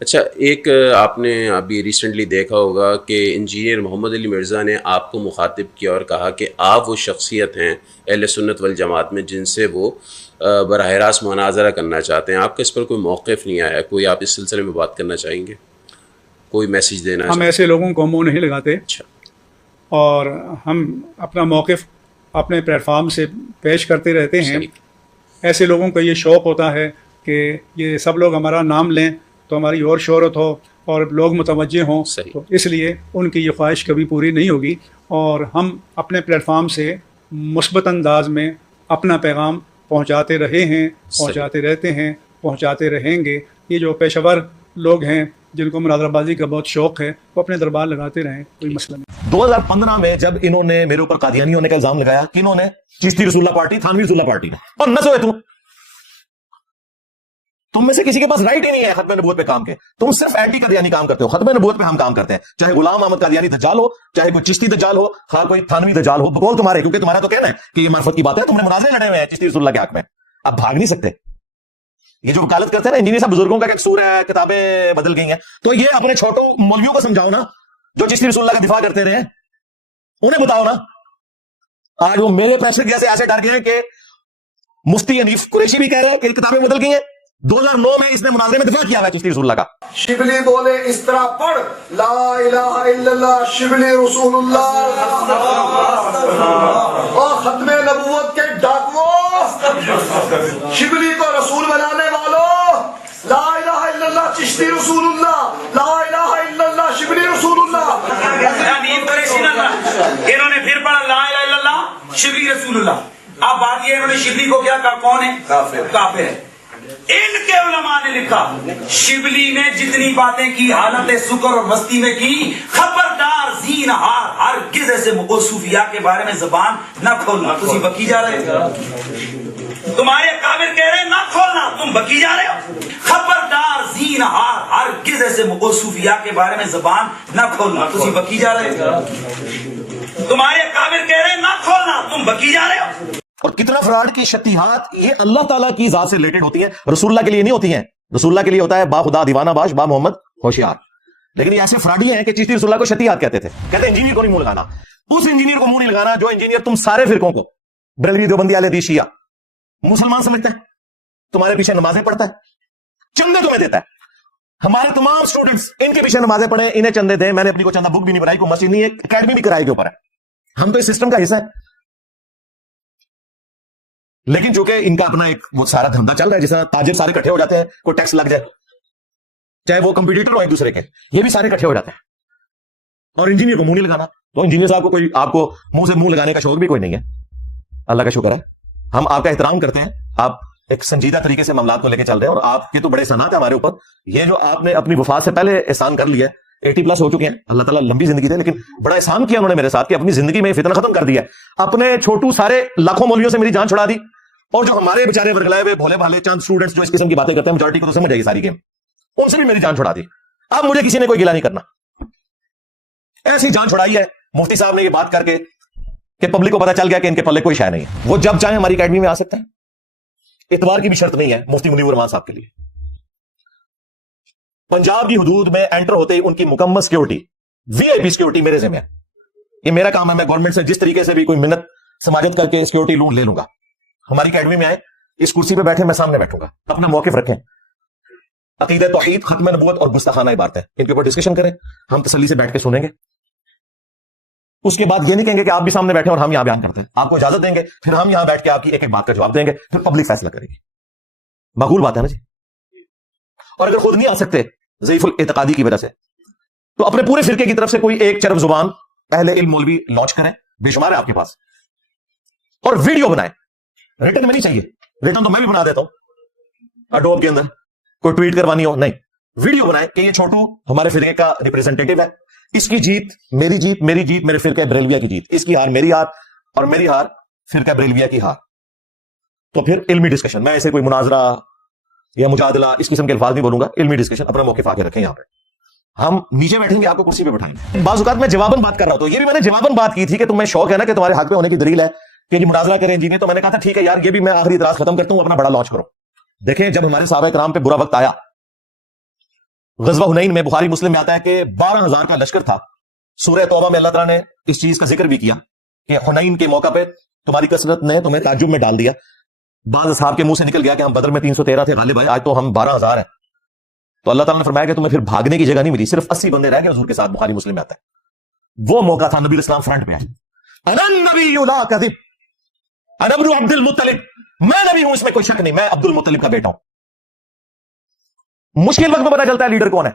اچھا، ایک آپ نے ابھی ریسنٹلی دیکھا ہوگا کہ انجینئر محمد علی مرزا نے آپ کو مخاطب کیا اور کہا کہ آپ وہ شخصیت ہیں اہل سنت والجماعت میں جن سے وہ براہ راست مناظرہ کرنا چاہتے ہیں. آپ کا اس پر کوئی موقف نہیں آیا؟ کوئی آپ اس سلسلے میں بات کرنا چاہیں گے، کوئی میسیج دینا ہم چاہیں؟ ایسے لوگوں کو منہ نہیں لگاتے، اچھا، اور ہم اپنا موقف اپنے پلیٹ فارم سے پیش کرتے رہتے ہیں. صحیح. ایسے لوگوں کا یہ شوق ہوتا ہے کہ یہ سب لوگ ہمارا نام لیں تو ہماری اور شہرت ہو اور لوگ متوجہ ہوں، صحیح. تو اس لیے ان کی یہ خواہش کبھی پوری نہیں ہوگی. اور ہم اپنے پلیٹ فارم سے مثبت انداز میں اپنا پیغام پہنچاتے رہے ہیں، پہنچاتے رہتے ہیں، پہنچاتے رہیں گے. یہ جو پیشہ ور لوگ ہیں جن کو مناظرہ بازی کا بہت شوق ہے، وہ اپنے دربار لگاتے رہیں، کوئی مسئلہ نہیں. 2015 میں جب انہوں نے میرے اوپر قادیانی ہونے کا الزام لگایا، کنہوں نے؟ چشتی رسول اللہ پارٹی، تھانوی رسول اللہ پارٹی نے. اور نہ سوئے تم میں سے کسی کے پاس رائٹ ہی نہیں ہے ختم نبوت پہ کام کے. تم صرف اینٹی قادیانی کام کرتے ہو، ختم نبوت پہ ہم کام کرتے ہیں. چاہے غلام احمد قادیانی دجال ہو، چاہے کوئی چشتی دجال ہو، خواہ کوئی تھانوی دجال ہو، بقول تمہارے، کیونکہ تمہارا تو کہنا ہے کہ یہ معرفت کی بات ہے. تم نے مناظرے لڑے ہوئے ہیں چشتی رسول اللہ کے حق میں، اب بھاگ نہیں سکتے. یہ جو وکالت کرتے ہیں نا انجینئر صاحب، بزرگوں کا کیا قصور ہے، کتابیں بدل گئی ہیں. تو یہ اپنے چھوٹوں مولویوں کو سمجھاؤ نا، جو چشتی رسول اللہ کا دفاع کرتے رہے، انہیں بتاؤ نا. آج وہ میرے پیسے جیسے ایسے ڈر گئے ہیں کہ مفتی حنیف قریشی بھی کہہ رہے ہیں کہ کتابیں بدل گئی ہیں. 2009 میں اس نے مناظرے میں دفاع کیا ہوا ہے چشتی رسول اللہ کا. شبلی بولے اس طرح پڑھ، لا الہ الا اللہ شبلی رسول اللہ. اور ختم نبوت کے ڈاکوؤں، شبلی کو رسول بنانے والوں، لا الہ الا اللہ چشتی رسول اللہ، لا الہ الا اللہ شبلی رسول اللہ. انہوں نے پھر پڑھا لا الہ الا اللہ شبلی رسول اللہ. اب بات یہ انہوں نے شبلی کو کیا کہا؟ کون ہے؟ کافر ہے. ان کے علماء نے لکھا شبلی نے جتنی باتیں کی حالت سکر اور مستی میں کی، خبردار زین ہار ہرگز ایسے صوفیاء کے بارے میں زبان نہ کھولنا. تم بکی جا رہے ہو، تمہارے کافر کہہ رہے ہیں نہ کھولنا، تم بکی جا رہے ہو. خبردار زین ہار ہرگز ایسے صوفیاء کے بارے میں زبان نہ کھولنا. تم بکی جا رہے ہو، تمہارے کافر کہہ رہے ہیں نہ کھولنا، تم بکی جا رہے ہو. اور کتنا فراڈ کی شتیہات یہ اللہ تعالیٰ کی ذات سے ریلیٹڈ ہوتی ہیں، رسول اللہ کے لیے نہیں ہوتی ہیں. رسول اللہ کے لیے ہوتا ہے با خدا دیوانہ باش، با محمد ہوشیار. لیکن یہ ایسے فراڈی ہیں کہ چشتی رسول اللہ کو شتیہات کہتے تھے. کہتے ہیں انجینئر کو نہیں منہ لگانا. اس انجینئر کو منہ نہیں لگانا جو انجینئر تم سارے فرقوں کو، بریلوی، دیوبندی، اہل حدیث، شیعہ، مسلمان سمجھتا ہے، تمہارے پیچھے نمازیں پڑھتا ہے، چندے تمہیں دیتا ہے. ہمارے تمام اسٹوڈنٹس ان کے پیچھے نمازیں پڑھیں، انہیں چندے دیں. میں نے اپنی کو چندہ بک بھی نہیں بنائی، کوئی مسجد نہیں ہے، اکیڈمی بھی کرائے کے اوپر ہے. ہم تو اس سسٹم کا حصہ ہے. لیکن چونکہ ان کا اپنا ایک وہ سارا دھندا چل رہا ہے، جس طرح تاجر سارے کٹھے ہو جاتے ہیں، کوئی ٹیکس لگ جائے، چاہے وہ کمپیٹیٹر ہو ایک دوسرے کے، یہ بھی سارے کٹھے ہو جاتے ہیں. اور انجینئر کو منہ نہیں لگانا. تو انجینئر صاحب کو کوئی آپ کو منہ سے منہ لگانے کا شوق بھی کوئی نہیں ہے. اللہ کا شکر ہے، ہم آپ کا احترام کرتے ہیں. آپ ایک سنجیدہ طریقے سے معاملات کو لے کے چل رہے ہیں، اور آپ کے تو بڑے احسانات ہیں ہمارے اوپر. یہ جو آپ نے اپنی وفات سے پہلے احسان کر لیا ہے، 80+ ہو چکے ہیں، اللہ تعالیٰ لمبی زندگی دے، لیکن بڑا احسان کیا انہوں نے میرے ساتھ کہ اپنی زندگی میں فتنہ ختم کر دیا ہے. اپنے چھوٹو سارے لاکھوں مولویوں سے میری جان چھڑا دی. اور جو ہمارے بیچارے ورگلائے ہوئے بھولے بھالے چند اسٹوڈنٹس جو اس قسم کی باتیں کرتے ہیں، میجورٹی کو تو سمجھ آئی ساری گیم، ان سے بھی میری جان چھڑا دی. اب مجھے کسی نے کوئی گلا نہیں کرنا. ایسی جان چھڑائی ہے مفتی صاحب نے یہ بات کر کے کہ پبلک کو پتا چل گیا کہ ان کے پلے کوئی شے نہیں ہے. وہ جب چاہیں ہماری اکیڈمی میں آ سکتے ہیں. اتوار کی بھی شرط نہیں ہے مفتی منیر الرحمان صاحب کے لیے. پنجاب کی حدود میں انٹر ہوتے ہی ان کی مکمل سیکورٹی، وی آئی پی سیکورٹی میرے ذمہ ہے. یہ میرا کام ہے. میں گورنمنٹ سے جس طریقے سے بھی کوئی منت سماجت کر کے سیکورٹی لوں لے لوں گا. ہماری اکیڈمی میں آئے، اس کرسی پہ بیٹھے، میں سامنے بیٹھوں گا. اپنا موقف رکھیں. عقیدہ توحید، ختم نبوت اور گستاخانہ عبارتیں، ان کے اوپر ڈسکشن کریں. ہم تسلی سے بیٹھ کے سنیں گے. اس کے بعد یہ نہیں کہیں گے کہ آپ بھی سامنے بیٹھے اور ہم یہاں بیان کرتے ہیں. آپ کو اجازت دیں گے، پھر ہم یہاں بیٹھ کے آپ کی ایک ایک بات کا جواب دیں گے، پھر پبلک فیصلہ کرے گی. معقول بات ہے نا جی. اور اگر خود نہیں آ سکتے ضعیف الاعتقادی کی وجہ سے، تو اپنے پورے فرقے کی طرف سے کوئی ایک چرب زبان اہل علم مولوی لانچ کریں. بے شمار ہے آپ کے پاس. اور ویڈیو بنائیں. ریٹن میں نہیں چاہیے، ریٹن تو میں بھی بنا دیتا ہوں اڈوب کے اندر. کوئی ٹویٹ کروانی ہو نہیں، ویڈیو بنائیں کہ یہ چھوٹو ہمارے فرقے کا ریپرزینٹیٹو ہے. اس کی جیت میری جیت، میری جیت میرے فرقہ بریلویہ کی جیت. اس کی ہار میری ہار، اور میری ہار فرقہ بریلویہ کی ہار. تو پھر علمی ڈسکشن. میں ایسے کوئی مناظرہ یا مجادلہ اس قسم کے الفاظ نہیں بولوں گا. علمی ڈسکشن، اپنا موقف آگے رکھیں. یہاں پہ ہم نیچے بیٹھیں گے، آپ کو کرسی پہ بٹھائیں گے. بعض اوقات میں جواباً بات کر رہا ہوں، تو یہ بھی میں نے جواباً بات کی تھی کہ تمہیں شوق ہے نا کہ تمہارے حق پہ ہونے کی دلیل ہے کہ یہ مناظرہ کریں جی نے. تو میں نے کہا تھا ٹھیک ہے یار، یہ بھی میں آخری اعتراض ختم کرتا ہوں، اپنا بڑا لانچ کرو. دیکھیں جب ہمارے صحابہ کرام پہ برا وقت آیا غزوہ حنین میں بخاری مسلم میں آتا ہے کہ 12,000 کا لشکر تھا. سورہ توبہ میں اللہ تعالیٰ نے اس چیز کا ذکر بھی کیا کہ حنین کے موقع پہ تمہاری کثرت نے تمہیں تعجب میں ڈال دیا. بعض اصحاب کے منہ سے نکل گیا کہ ہم بدر میں 313 تھے غالب آئے, آج تو ہم 12,000 ہیں. تو اللہ تعالیٰ نے فرمایا کہ تمہیں پھر بھاگنے کی جگہ نہیں ملی, صرف 80 بندے رہ گئے حضور کے ساتھ. بخاری مسلم میں آتا ہے. وہ موقع تھا نبی علیہ السلام فرنٹ پہ آئے. انا النبی لا کذب انا ابن عبد المطلب, میں نبی ہوں اس میں کوئی شک نہیں, میں عبد المطلب کا بیٹا ہوں. مشکل وقت میں پتا چلتا ہے لیڈر کون ہے.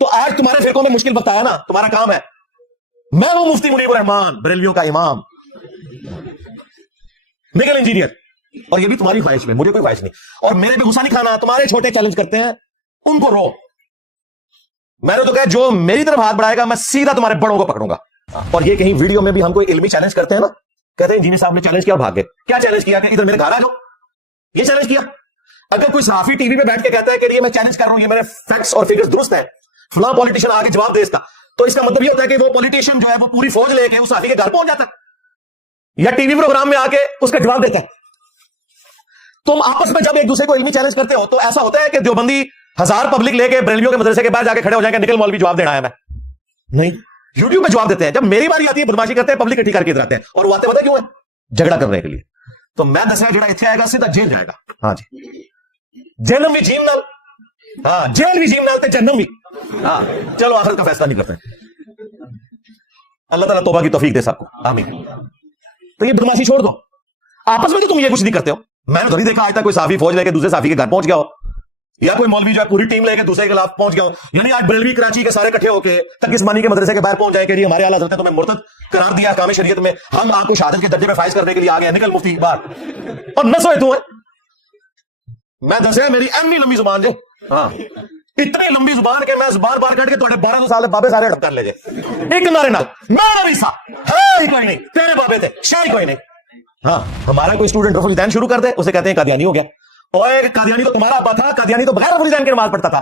تو آج تمہارے فرقوں میں مشکل وقت آیا نا, تمہارا کام ہے, میں وہ مفتی منیب الرحمان بریلویوں کا امام میکل انجینئر, اور یہ بھی تمہاری خواہش میں, مجھے کوئی خواہش نہیں. اور میرے پہ غصہ نہیں کھانا, تمہارے چھوٹے چیلنج کرتے ہیں ان کو رو. میں نے تو کہا جو میری طرف ہاتھ بڑھائے گا میں سیدھا تمہارے بڑوں کو پکڑوں گا. اور یہ کہیں ویڈیو میں بھی ہم کوئی علمی چیلنج کرتے ہیں نا, کہتے ہیں انجینئر صاحب نے چیلنج کیا, بھاگ گئے. کیا چیلنج کیا کہ ادھر میرے گھر آ جاؤ, یہ چیلنج کیا. اگر کوئی صحافی ٹی وی پہ بیٹھ کے کہتا ہے کہ یہ میں چیلنج کر رہا ہوں, یہ میرے فیکٹس اور فگرز درست ہیں, فلاں پولیٹیشین آگے جواب دے اس کا, تو اس کا مطلب یہ ہوتا ہے کہ وہ پولیٹیشین جو ہے وہ پوری فوج لے کے اس صحافی کے گھر پہنچ جاتا ہے یا ٹی وی پروگرام میں آ کے اس کا جواب دیتا ہے. تم آپس میں جب ایک دوسرے کو علمی چیلنج کرتے ہو تو ایسا ہوتا ہے کہ دیوبندی 1000 پبلک لے کے بریلویوں کے مدرسے کے باہر جا کے کھڑے ہو جائیں کہ نکل مولوی جواب دینا ہے, میں نہیں, یوٹیوب پہ جواب دیتے ہیں. جب میری باری آتی ہے بدماشی کرتے ہیں, پبلک اکٹھی کر کے ادھر آتے ہیں, اور وہ آتے پتہ کیوں ہے, جھگڑا کرنے کے لیے. تو میں دسیا جڑا اتنے آئے گا سیدھا جیل جائے گا. ہاں جی, جہنم بھی جیم نال, ہاں جیل بھی جیم نال تے جہنم بھی. ہاں چلو آخرت کا فیصلہ نہیں کرتے ہیں. اللہ تعالیٰ توبہ کی توفیق دے سب کو, آمین. تو یہ بدماشی چھوڑ دو, آپس میں تو تم یہ کچھ نہیں کرتے ہو. میں نے تو نہیں دیکھا آج تک کوئی صحافی فوج لے کے دوسرے صحافی کے گھر پہنچ گیا ہو, یا کوئی مولوی جو ہے پوری ٹیم لے کے دوسرے کے خلاف پہنچ گیا ہو. یعنی آج بریلوی کراچی کے سارے اکٹھے ہو کے ترکمانی کے مدرسے کے باہر پہنچ جائے کہ جی ہمارے اعلیٰ حضرت نے تمہیں مرتد قرار دیا احکام شریعت میں, ہم آپ کو شہادت کے درجے میں فائز کرنے کے لیے آ گئے, نکل مفتی باہر. اور نہ سوئے تو میں دسیا میری ایمی لمبی زبان جی, ہاں اتنی لمبی زبان کہ میں زبان بار کٹ کے تھوڑے 1200 سال بابے سارے اڑپ کر لے جائے ایک نعرے نال, میں نبی سا ہے کوئی نہیں, تیرے بابے تھے شاہی کوئی نہیں. ہاں ہمارا کوئی اسٹوڈنٹ رفع الدین شروع کر دے, اسے کہتے ہیں قادیانی ہو گیا. اور قادیانی تو تمہارا ابا تھا, قادیانی تو بغیر رفع الدین کے نماز پڑھتا تھا.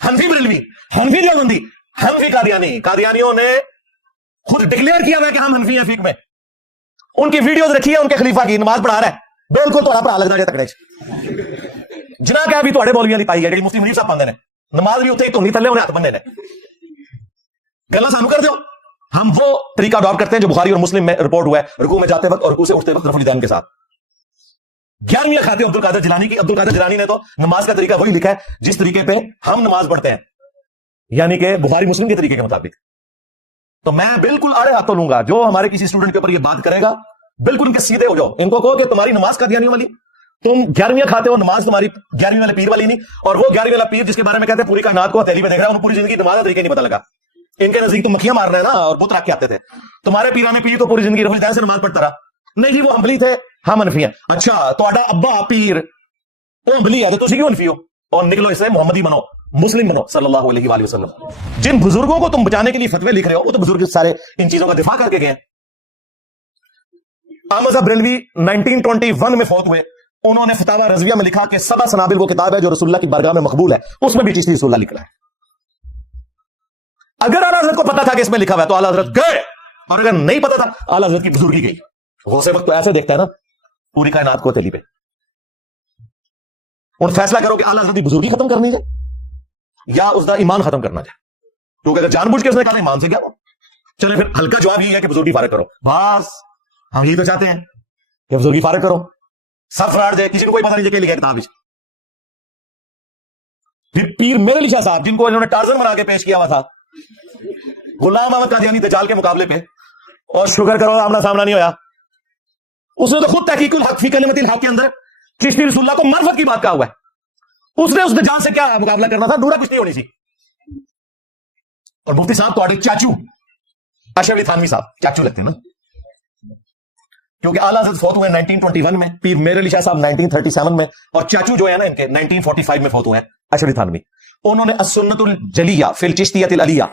حنفی بریلوی, حنفی دیوبندی, حنفی قادیانی. قادیانیوں نے خود ڈکلیئر کیا ہوا کہ ہم حنفی ہیں فقہ میں. ان کی ویڈیوز رکھی ہے ان کے خلیفہ کی, نماز پڑھا رہا ہے, بالکل تھوڑا پڑھا لگنا جائے تکڑے جنا کیا بھی تھوڑے مولویاں دی پائی ہے جڑی مفتی منیر صاحب پاندے نے, نماز بھی اتنے تو نہیں تھلے انہیں ہاتھ بننے نے. گلا سانو کر دیو, ہم وہ طریقہ اڈاپٹ کرتے ہیں جو بخاری اور مسلم میں رپورٹ ہوا ہے, رکوع میں جاتے وقت اور رکوع سے اٹھتے وقت رفع الدین کے ساتھ. 11ویں کھاتے عبد القادر جیلانی کی. عبد القادر جیلانی نے تو نماز کا طریقہ وہی لکھا ہے جس طریقے پہ ہم نماز پڑھتے ہیں, یعنی کہ بخاری مسلم کے طریقے کے مطابق. تو میں بالکل آڑے ہاتھوں لوں گا جو ہمارے کسی اسٹوڈنٹ کے اوپر یہ بات کرے گا, بالکل ان کے سیدھے ہو جاؤ. ان کو کہو کہ تمہاری نماز قادیانیوں والی, تم 11ویں کھاتے ہو, نماز تمہاری 11ویں والے پیر والی نہیں. اور وہ 11ویں والا پیر جس کے بارے میں کہتے ہیں پوری کائنات کو ہتھیلی پہ دیکھ رہا ہے, انہوں پوری زندگی نماز کا طریقہ نہیں پتا لگا. ان کے نزدیک تو مکھیاں مار رہے ہیں نا, اور بت رکھ کے آتے تھے. تمہارے پیرانے پیر تو پوری زندگی رفع الدین سے نماز پڑھتا رہا. نہیں جی وہ حنبلی تھے, ہم حنفی ہیں. اچھا تہاڈا ابا پیر وہ حنبلی ہے تو تسی کیوں حنفی ہو؟ اور نکلو اس سے محمدی بنو, مسلم بنو صلی اللہ علیہ وآلہ وسلم. جن بزرگوں کو تم بچانے کے لیے فتوے لکھ رہے ہو وہ تو بزرگ سارے ان چیزوں کا دفاع کر کے گئے ہیں. احمد صاحب بریلوی 1921 میں فوت ہوئے. انہوں نے فتاوی رضویہ میں لکھا کہ 7 سنابل وہ کتاب ہے جو رسول اللہ کی بارگاہ میں مقبول ہے, اس میں بھی چشتی رسول اللہ لکھ رہا ہے. اگر اعلیٰ حضرت کو پتا تھا کہ اس میں لکھا ہوا ہے تو اعلیٰ حضرت گئے, اور اگر نہیں پتا تھا اعلیٰ حضرت کی بزرگی گئی. غوث وقت تو ایسے دیکھتا ہے نا پوری کائنات کو تیلی پہ. اور فیصلہ کرو کہ اعلیٰ حضرت کی بزرگی ختم کرنی ہے یا اس کا ایمان ختم کرنا ہے. کیونکہ اگر جان بوجھ کے اس نے کہا ایمان سے کیا ہو, چلے پھر ہلکا جواب یہی ہے کہ بزرگی فارغ کرو. بس ہم یہی تو چاہتے ہیں کہ بزرگی فارغ کرو, سب فراڈ دے, کسی کو کوئی پتہ نہیں کہ لکھا کتاب. پھر پیر میرے علی شاہ صاحب جن کو انہوں نے ٹارزن بنا کے پیش کیا ہوا تھا غلام احمد قادیانی دجال کے مقابلے پہ, اور شکر کرو آمنا سامنا نہیں ہویا. اس نے تو خود تحقیق الحق فی کلمۃ الحق کے اندر چشتی رسول اللہ کو معرفت کی بات کہا ہوا ہے. اس نے اس دجال سے کیا مقابلہ کرنا تھا, نورا کچھ نہیں ہونی تھی. اور مفتی صاحب تھوڑے چاچو اشرف علی تھانوی صاحب چاچو لگتے ہیں نا, کیونکہ اعلیٰ حضرت فوت ہوئے 1921 میں, پیر میرے علی شاہ صاحب 1937 میں, اور چاچو جو ہے نا ان کے 1945 میں فوت ہوئے ہیں اشرف علی تھانوی. انہوں نے السنت الجلیہ فی الچشتیۃ العلیہ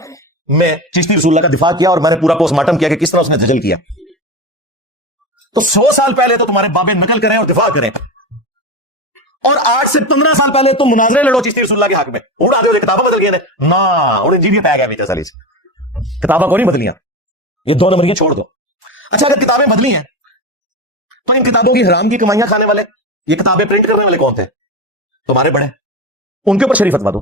میں چشتی رسول اللہ کا دفاع کیا, اور میں نے پورا پوسٹ مارٹم کیا کہ کس طرح اس نے دجل کیا. تو 100 سال پہلے تو تمہارے بابے نقل کریں اور دفاع کریں, اور 8 سے 15 سال پہلے تم مناظرے لڑو چشتی رسول اللہ کے حق میں. اڑا دے کتابیں بدل گئی نا, اور انجینئر آ گیا بیچا سالی کتابیں کو نہیں بدلیاں, یہ 2 نمبر چھوڑ دو. اچھا اگر کتابیں بدلی ہیں تو ان کتابوں کی حرام کی کمائیاں کھانے والے, یہ کتابیں پرنٹ کرنے والے کون تھے؟ تمہارے بڑے, ان کے اوپر شریف فتوا دو.